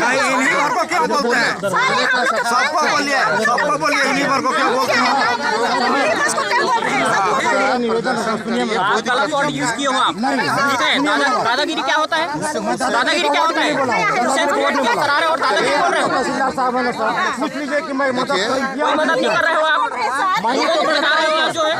नहीं, इन्हीं भर को क्या बोलते हैं? सबको बोलिए, इन्हीं भर को क्या बोलते हैं? गलत वर्ड यूज किए हो आप, ठीक है? दादागिरी क्या होता है? दादागिरी क्या होता है? कोर्ट क्या करा रहे हो और दादागिरी बोल रहे हो? पूछ लीजिए कि मैं मदद कोई मदद नहीं कर रहे हो आप, बता रहे हो जो है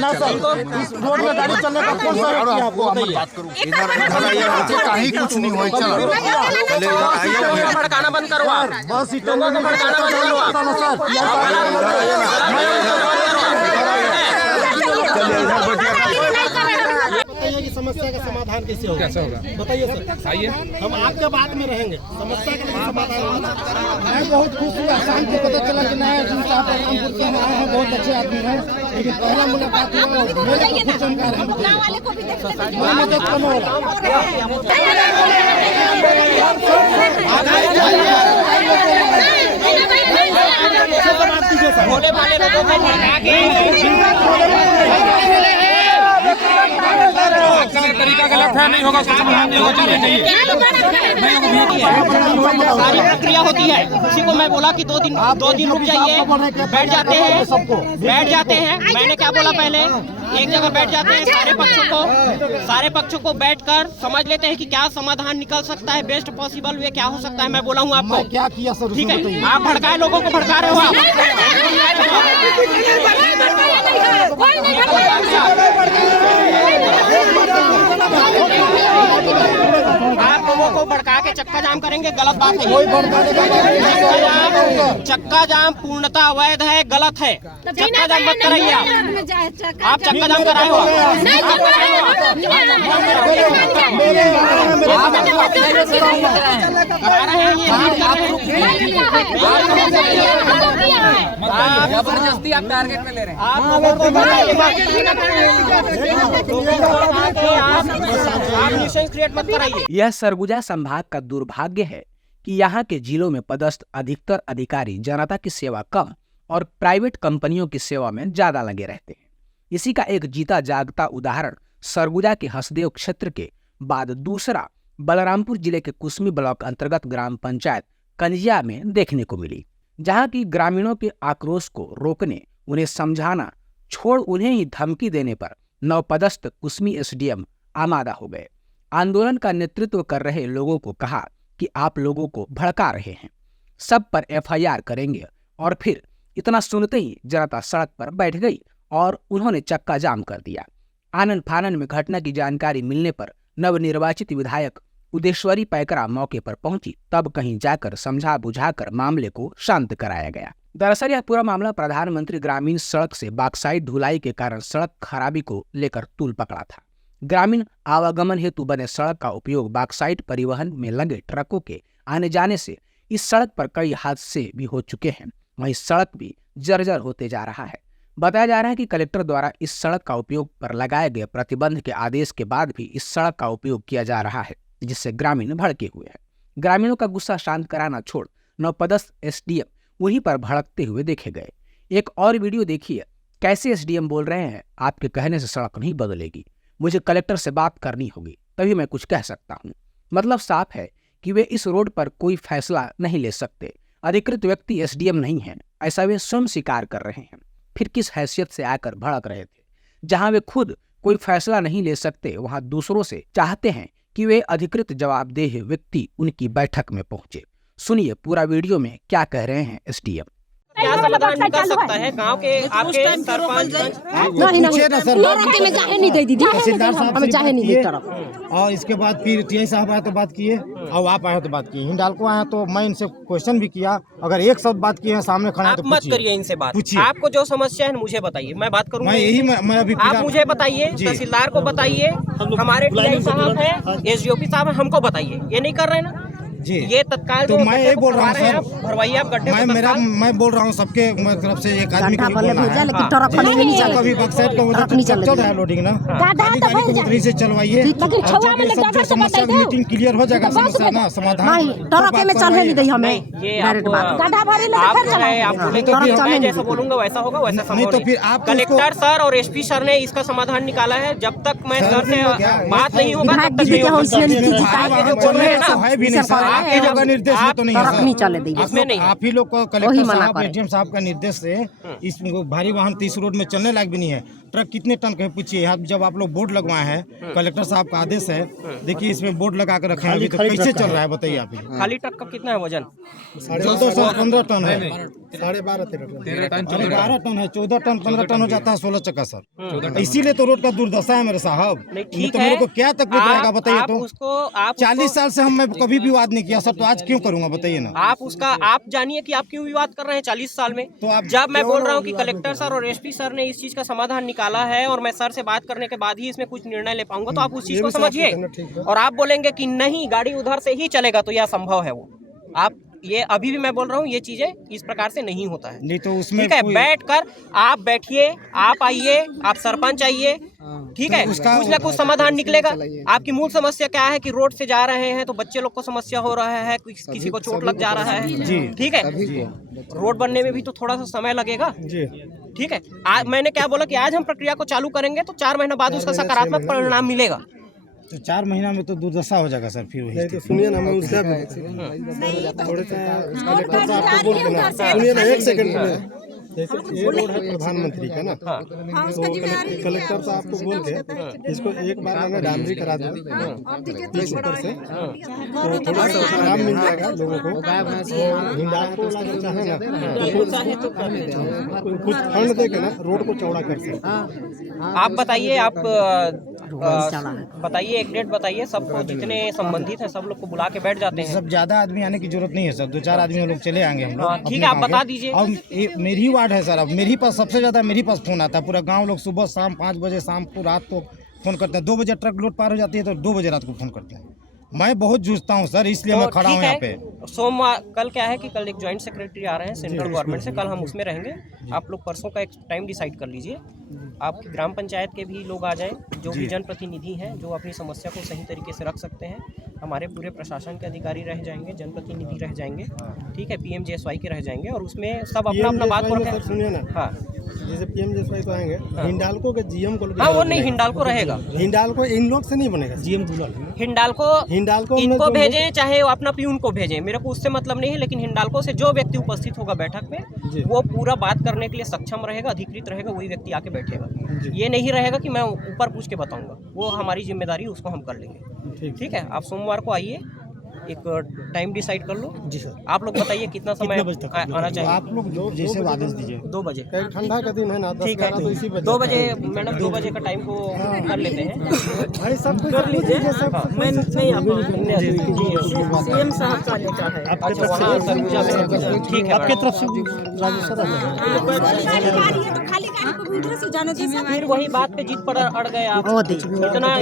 ना सर, इस रोड में गाड़ी चलने का कौन सा रोक है आपको बताइए? कहीं कुछ नहीं हुआ, चलो लोगों को भड़काना बंद करो आप, बस लोगों को भड़काना बंद करो आप। बताइए कि समस्या का समाधान कैसे होगा? बताइए सर, आइए हम आपके बात में रहेंगे। समस्या का समाधान मैं बहुत खुश हूँ। शाम को पता चला कि नया रामपुर से हम आए हैं, बहुत अच्छे आदमी हैं, लेकिन पहला मुलाकात हुआ मेरे को कुछ चमका रहे हैं। मैं मदद करने वाला भोले भाले लोगों को भड़का के तरीका गलत है, नहीं होगा, समाधान नहीं होगा, चलिए जाइए। सारी प्रक्रिया होती है। किसी को मैं बोला कि दो दिन रुक जाइए, बैठ जाते हैं। मैंने क्या बोला पहले, एक जगह बैठ जाते हैं, सारे पक्षों को बैठकर समझ लेते हैं कि क्या समाधान निकल सकता है, बेस्ट पॉसिबल वे क्या हो सकता है। मैं बोला हूँ आपको, क्या किया सर? ठीक है? आप भड़काए, लोगों को भड़का रहे हो आप। आप लोगों को भड़का के चक्का जाम करेंगे, गलत बात है। चक्का जाम पूर्णतः अवैध है, गलत है। चक्का जाम मत कराइए आप चक्का जाम कराए हो। करा रहे हैं जबरदस्ती आप टारगेट पे ले रहे हैं। आप लोगों को क्रिएट मत कराइए। यह सरगुजा संभाग का दुर्भाग्य है कि यहाँ के जिलों में पदस्थ अधिकतर अधिकारी जनता की सेवा कम और प्राइवेट कंपनियों की सेवा में ज्यादा लगे रहते हैं। इसी का एक जीता जागता उदाहरण सरगुजा के हसदेव क्षेत्र के बाद दूसरा बलरामपुर जिले के कुसमी ब्लॉक अंतर्गत ग्राम पंचायत कंजिया में देखने को मिली, जहां की ग्रामीणों के आक्रोश को रोकने, उन्हें समझाना छोड़ उन्हें ही धमकी देने पर नवपदस्थ कुसमी एसडीएम आमादा हो गए। आंदोलन का नेतृत्व कर रहे लोगों को कहा कि आप लोगों को भड़का रहे हैं, सब पर एफआईआर करेंगे। और फिर इतना सुनते ही जनता सड़क पर बैठ गई और उन्होंने चक्का जाम कर दिया। आनन फानन में घटना की जानकारी मिलने पर नवनिर्वाचित विधायक उदेश्वरी पैकरा मौके पर पहुंची, तब कहीं जाकर समझा बुझाकर मामले को शांत कराया गया। दरअसल यह पूरा मामला प्रधानमंत्री ग्रामीण सड़क से बाक्साइड ढुलाई के कारण सड़क खराबी को लेकर तूल पकड़ा था। ग्रामीण आवागमन हेतु बने सड़क का उपयोग बाक्साइड परिवहन में लगे ट्रकों के आने जाने से इस सड़क पर कई हादसे भी हो चुके हैं। वहीं सड़क भी जर्जर होते जा रहा है। बताया जा रहा है कि कलेक्टर द्वारा इस सड़क का उपयोग पर लगाए गए प्रतिबंध के आदेश के बाद भी इस सड़क का उपयोग किया जा रहा है, जिससे ग्रामीण भड़के हुए हैं। ग्रामीणों का गुस्सा शांत कराना छोड़ नवपदस्थ एसडीएम वहीं पर भड़कते हुए देखे गए। एक और वीडियो देखिए, कैसे एसडीएम बोल रहे हैं, आपके कहने से सड़क नहीं बदलेगी, मुझे कलेक्टर से बात करनी होगी तभी मैं कुछ कह सकता हूँ। मतलब साफ है कि वे इस रोड पर कोई फैसला नहीं ले सकते। अधिकृत व्यक्ति एसडीएम नहीं है, ऐसा वे स्वयं स्वीकार कर रहे हैं। फिर किस हैसियत से आकर भड़क रहे थे? जहां वे खुद कोई फैसला नहीं ले सकते, वहां दूसरों से चाहते हैं कि वे अधिकृत जवाबदेह व्यक्ति उनकी बैठक में पहुंचे। सुनिए पूरा वीडियो में क्या कह रहे हैं एसडीएम। क्या समाधान निकल सकता है गांव के आपके सरपंच? तहसीलदार साहब हमें चाहे नहीं तरफ, और इसके बाद फिर टीआई साहब आए तो बात किए, और आप आए तो बात किए, हिंडाल्को आए तो मैं इनसे क्वेश्चन भी किया। अगर एक शब्द बात किए हैं सामने खड़े आप तो मत करिए इनसे बात। आपको जो समस्या है मुझे बताइए, मैं बात करूंगा। मैं यही मैं अभी आप मुझे बताइए, तहसीलदार को बताइए, हमारे टीआई साहब है, एसडीओपी साहब है, हमको बताइए। ये नहीं कर रहे ना जी। ये तत्काल तो जो मैं गड्ढे ये को बोल रहा हूँ भरवा रहे हैं, सर, भरवाइए आप गड्ढे को तत्काल। मैं बोल रहा हूँ सबके तरफ से एक आदमी को बोलना है लेकिन ट्रक नहीं चले कभी बक्साइड का उधर चल रहा है लोडिंग ना, खाली गाड़ी को उधरी से चलवाइए और जब ये सब जो समस्या मीटिंग क्लियर हो जाएगा समस्या ना समाधान नहीं ट्रक में चलने नहीं दी हमें ये आप जो है आप बोलेंगे कि मैं जैसा बोलूंगा वैसा होगा, वैसा संभव नहीं तो नहीं। फिर आप कलेक्टर सर और एसपी सर ने इसका समाधान निकाला है। जब तक मैं सर से बात नहीं होगा तब तक नहीं होगा। आप जो बोल रहे हैं ना, है भी नहीं सर, आपके लोग का निर्देश में तो नहीं ट्रक नहीं है चले दी इसमें नहीं आप ही लोग को कलेक्टर साहब एसडीएम साहब का निर्देश से इस भारी वाहन 30 रोड में चलने लायक भी नहीं है। ट्रक कितने टन का पूछिए आप, जब आप लोग बोर्ड लगवाए हैं कलेक्टर साहब का आदेश है, देखिए इसमें बोर्ड लगा कर रखे हैं, अभी तो कैसे चल रहा है बताइए आप ही। खाली ट्रक का कितना है वजन? 1415 टन है, 12 टन है, 14 टन 15 टन हो जाता है 16 चक्का सर। इसीलिए तो रोड का दुर्दशा है मेरे साहब। नहीं, नहीं ठीक तो है। मेरे को क्या तकलीफ रहेगा बताइए आप तो। उसको आप 40 साल से मैं कभी भी विवाद नहीं किया सर, तो आज क्यों करूंगा बताइए ना। आप जानिए कि आप क्यों विवाद कर रहे हैं 40 साल में। तो आप जब मैं बोल रहा हूँ कि कलेक्टर सर और एसपी सर ने इस चीज का समाधान निकाला है और मैं सर से बात करने के बाद ही इसमें कुछ निर्णय ले पाऊंगा, तो आप उस चीज को समझिए। और आप बोलेंगे कि नहीं गाड़ी उधर से ही चलेगा, तो यह असंभव है। वो आप ये अभी भी मैं बोल रहा हूँ ये चीजें इस प्रकार से नहीं होता है। नहीं तो उसमें ठीक है, बैठकर आप बैठिए, आप आइए, आप सरपंच आइए, ठीक है, कुछ ना कुछ समाधान निकलेगा। आपकी मूल समस्या क्या है कि रोड से जा रहे हैं तो बच्चे लोग को समस्या हो रहा है, किसी को चोट लग जा रहा है, ठीक है। रोड बनने में भी तो थोड़ा सा समय लगेगा, ठीक है। आज मैंने क्या बोला कि आज हम प्रक्रिया को चालू करेंगे तो 4 महीने बाद उसका सकारात्मक परिणाम मिलेगा। तो 4 महीना में तो दुर्दशा हो जाएगा सर फिर वही। तो सुनिए ना, मैं उससे थोड़े से कलेक्टर साहब को बोल के ना, सुनिए ना 1 सेकंड सुनिए। जैसे ये रोड है प्रधानमंत्री का ना, तो कलेक्टर साहब को बोल के इसको एक बार मैंने डामरी करा दो 30 ऊपर से, तो थोड़ा सा आराम मिल जाएगा लोगों को। हिंडालको वाला चाहे ना कुछ फंड दे के ना रोड को चौड़ा कर सकते। आप बताइए, आप बताइए, एक डेट बताइए, सबको जितने संबंधित हैं सब लोग को बुला के बैठ जाते हैं। सब ज्यादा आदमी आने की जरूरत नहीं है सर, 2-4 आदमी लोग चले आएंगे हम लोग। ठीक है, आप बता दीजिए। और मेरी ही वार्ड है सर, अब मेरे पास सबसे ज्यादा मेरे पास फोन आता है। पूरा गांव लोग सुबह शाम 5 बजे शाम को रात को फोन करते हैं। 2 बजे ट्रक लोड पार हो जाती है तो 2 बजे रात को फोन करते हैं। मैं बहुत जूझता हूँ सर, इसलिए मैं खड़ा हूँ यहाँ पे। सोमवार कल क्या है कि कल एक ज्वाइंट सेक्रेटरी आ रहे हैं सेंट्रल गवर्नमेंट से, कल हम उसमें रहेंगे। आप लोग परसों का एक टाइम डिसाइड कर लीजिए। आपकी ग्राम पंचायत के भी लोग आ जाएं, जो भी जनप्रतिनिधि हैं, जो अपनी समस्या को सही तरीके से रख सकते हैं। हमारे पूरे प्रशासन के अधिकारी रह जाएंगे, जनप्रतिनिधि रह जाएंगे, ठीक है, PMJSY के रह जाएंगे, और उसमें सब अपना अपना बात करेंगे। सुनिए ना, हाँ जैसे PMJSY तो आएंगे, हिंडालको के GM को, हाँ वो नहीं, हिंडालको रहेगा। हिंडालको इन लोग से नहीं बनेगा, GM हिंडालको इनको भेजें चाहे वो अपना प्यून को भेजें, मेरे को उससे मतलब नहीं है। लेकिन हिंडालको से जो व्यक्ति उपस्थित होगा बैठक में वो पूरा बात करने के लिए सक्षम रहेगा, अधिकृत रहेगा, वही व्यक्ति आके बैठेगा। ये नहीं रहेगा कि मैं ऊपर पूछ के बताऊंगा, वो हमारी जिम्मेदारी, उसको हम कर लेंगे। ठीक है, आप सोमवार को आइए, एक टाइम डिसाइड कर लो। जी सर, आप लोग बताइए कितना समय आना चाहिए। आप लोग जैसे आदेश दीजिए। 2 बजे, ठंडा का दिन है ना, ठीक है, तो इसी 2 बजे मैडम, 2 बजे का टाइम को कर लेते हैं। भाई सब कर लीजिए। मैं नहीं CM साहब का नेता है, अच्छा वहाँ सरगुजा में, ठीक है, आपके तरफ से फिर वही बात पे जीत पर अड़ गए आप। इतना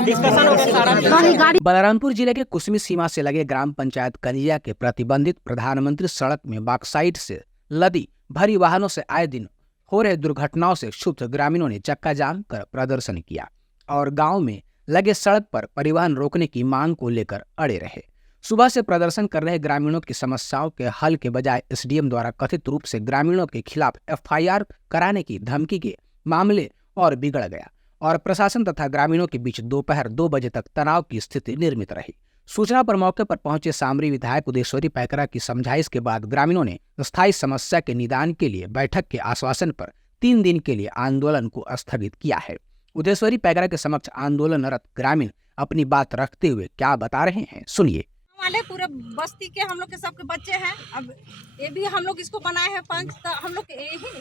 डिस्कशन हो गया सारा। बलरामपुर जिले के कुसमी सीमा से लगे ग्राम पंचायत कलिया के प्रतिबंधित प्रधानमंत्री सड़क में बॉक्साइट से लदी भरी वाहनों से आए दिन हो रहे दुर्घटनाओं से क्षुब्ध ग्रामीणों ने चक्का जाम कर प्रदर्शन किया और गांव में लगे सड़क पर परिवहन रोकने की मांग को लेकर अड़े रहे। सुबह से प्रदर्शन कर रहे ग्रामीणों की समस्याओं के हल के बजाय एसडीएम द्वारा कथित रूप से ग्रामीणों के खिलाफ FIR कराने की धमकी के मामले और बिगड़ गया और प्रशासन तथा ग्रामीणों के बीच दोपहर 2 बजे तक तनाव की स्थिति निर्मित रही। सूचना पर मौके पर पहुंचे सामरी विधायक उदयश्वरी पैकरा की समझाइश के बाद ग्रामीणों ने स्थायी समस्या के निदान के लिए बैठक के आश्वासन पर 3 दिन के लिए आंदोलन को स्थगित किया है। उदयश्वरी पैकरा के समक्ष आंदोलनरत ग्रामीण अपनी बात रखते हुए क्या बता रहे हैं, सुनिए। वाले पूरे बस्ती के हम लोग के सबके बच्चे हैं, अब ये भी हम लोग इसको बनाए हैं पंच, तो हम लोग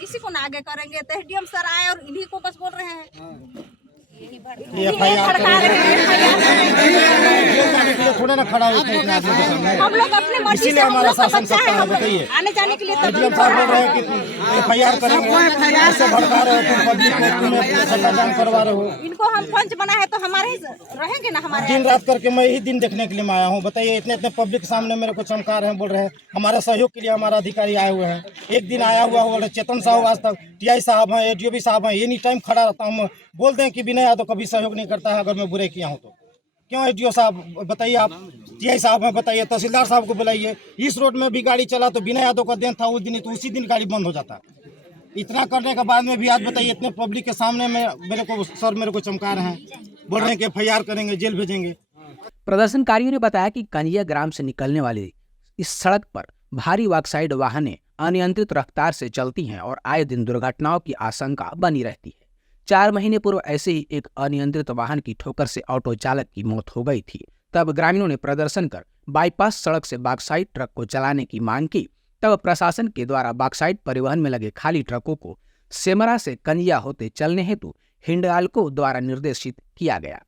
इसी को ना आगे करेंगे। तो SDM सर आए और इन्हीं को बस बोल रहे हैं। ये FIR थोड़े ना खड़ा है इतने आदमी के सामने। हम लोग अपने मर्जी से इसीलिए हम हमारा लोग का शासन बच्चा सत्ता है, है, हम लोग बताइए। आने जाने के लिए एडीएम साहब बोल रहे हैं कि FIR करेंगे, ऐसे भड़का रहे हो तुम पब्लिक को, तुम्हें चक्का जाम करवा रहे हो। इनको हम पंच बना है तो हमारे ही रहेंगे ना हमारे। दिन रात करके मैं यही दिन देखने के लिए मैं आया हूँ। बताइए इतने इतने पब्लिक के सामने मेरे को चमका रहे हैं, बोल रहे हैं हमारे सहयोग के लिए हमारा अधिकारी आए हुए हैं। एक दिन आया हुआ बोल रहे चेतन साहब आज तक TI साहब हैं, ADOB साहब हैं, एनी टाइम खड़ा रहता हूँ। बोलते हैं कि विनय यादव कभी सहयोग नहीं करता है अगर मैं बुरे किया हूँ तो। क्यों ADO साहब बताइए, आप TI साहब हैं बताइए, तहसीलदार साहब को बुलाइए। इस रोड में भी गाड़ी चला तो विनय यादव का दिन था उस दिन, तो उसी दिन गाड़ी बंद हो जाता। इतना करने के बाद में भी आज बताइए इतने पब्लिक के सामने में मेरे को चमका रहे हैं, बोल रहे हैं कि FIR करेंगे, जेल भेजेंगे। प्रदर्शनकारियों ने बताया कि कंजिया ग्राम से निकलने वाली इस सड़क पर भारी बॉक्साइड वाहनें अनियंत्रित रफ्तार से चलती हैं और आए दिन दुर्घटनाओं की आशंका बनी रहती है। 4 महीने पूर्व ऐसे ही एक अनियंत्रित वाहन की ठोकर से ऑटो चालक की मौत हो गई थी। तब ग्रामीणों ने प्रदर्शन कर बाईपास सड़क से बॉक्साइड ट्रक को चलाने की मांग की। तब प्रशासन के द्वारा बॉक्साइड परिवहन में लगे खाली ट्रकों को सेमरा से कंजिया होते चलने हेतु हिंडाल्को द्वारा निर्देशित किया गया।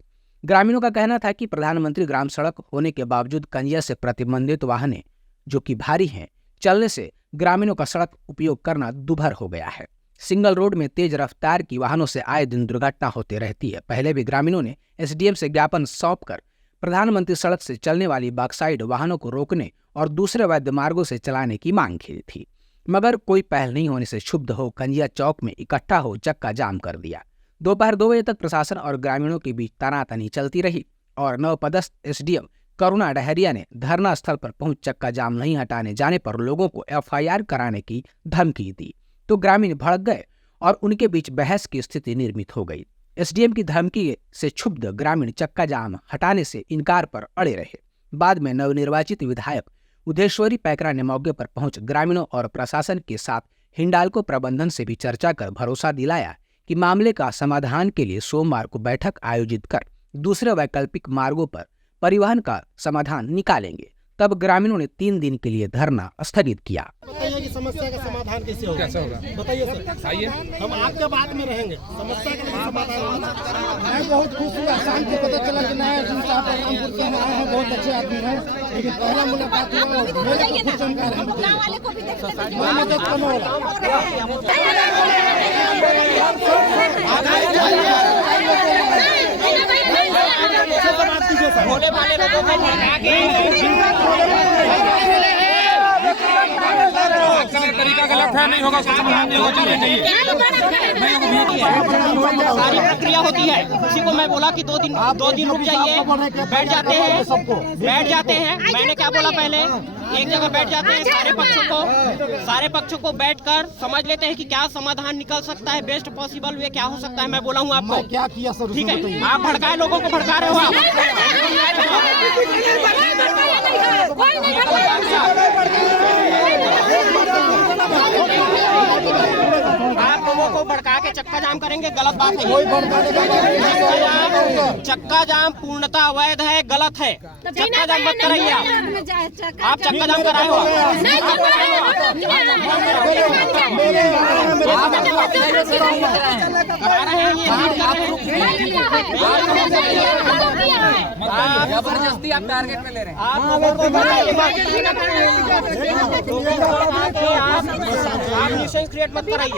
ग्रामीणों का कहना था कि प्रधानमंत्री ग्राम सड़क होने के बावजूद कंजिया से प्रतिबंधित वाहनें जो कि भारी हैं चलने से ग्रामीणों का सड़क उपयोग करना दुभर हो गया है। सिंगल रोड में तेज रफ्तार की वाहनों से आए दिन दुर्घटना होती रहती है। पहले भी ग्रामीणों ने SDM से ज्ञापन सौंपकर प्रधानमंत्री सड़क से चलने वाली बॉक्साइड वाहनों को रोकने और दूसरे वैध मार्गों से चलाने की मांग की थी, मगर कोई पहल नहीं होने से क्षुब्ध हो कंजिया चौक में इकट्ठा हो चक्का जाम कर दिया। दोपहर 2 बजे तक प्रशासन और ग्रामीणों के बीच तनातनी चलती रही और नवपदस्थ SDM करुणा डहरिया ने धरना स्थल पर पहुंच चक्का जाम नहीं हटाने जाने पर लोगों को FIR कराने की धमकी दी तो ग्रामीण भड़क गए और उनके बीच बहस की स्थिति निर्मित हो गई। SDM की धमकी से क्षुब्ध ग्रामीण चक्का जाम हटाने से इनकार पर अड़े रहे। बाद में नवनिर्वाचित विधायक उदेश्वरी पैकरा ने मौके पर पहुंच ग्रामीणों और प्रशासन के साथ हिंडाल्को प्रबंधन से भी चर्चा कर भरोसा दिलाया कि मामले का समाधान के लिए सोमवार को बैठक आयोजित कर दूसरे वैकल्पिक मार्गों पर परिवहन का समाधान निकालेंगे। तब ग्रामीणों ने 3 दिन के लिए धरना स्थगित किया। बताइए कि समस्या का समाधान कैसे होगा? बताइए सर। आइए हम आपके बात में रहेंगे, समस्या के लिए समाधान होगा। मैं बहुत खुश हुआ, शाम को पता चला कि नया एडीएम साहब रामपुर से आए हैं, बहुत अच्छे आदमी हैं, लेकिन पहला मुलाकात हुआ मेरे को खुद चमका रहे हैं। मैं मदद कम होगा। भोले भाले लोगों को भड़का के तरीका गलत है, नहीं होगा, उसका समाधान नहीं होगा, चलिए चाहिए। सारी प्रक्रिया होती है। किसी को मैं बोला कि 2 दिन रुक जाइए, बैठ जाते हैं। मैंने क्या बोला पहले, एक जगह बैठ जाते हैं, सारे पक्षों को बैठकर समझ लेते हैं कि क्या समाधान निकल सकता है, बेस्ट पॉसिबल वे क्या हो सकता है। मैं बोला हूँ आपको, क्या किया सर? ठीक है? आप भड़काए लोगों को भड़का रहे हो आप लोगों को भड़का के चक्का जाम करेंगे, गलत बात है। चक्का जाम पूर्णतः अवैध है, गलत है। चक्का जाम मत कराइए आप चक्का जाम कराए हो। करा रहे हैं जबरदस्ती आप टारगेट पे ले रहे हैं। आप लोगों को आप न्यूसेंस क्रिएट मत कराइए।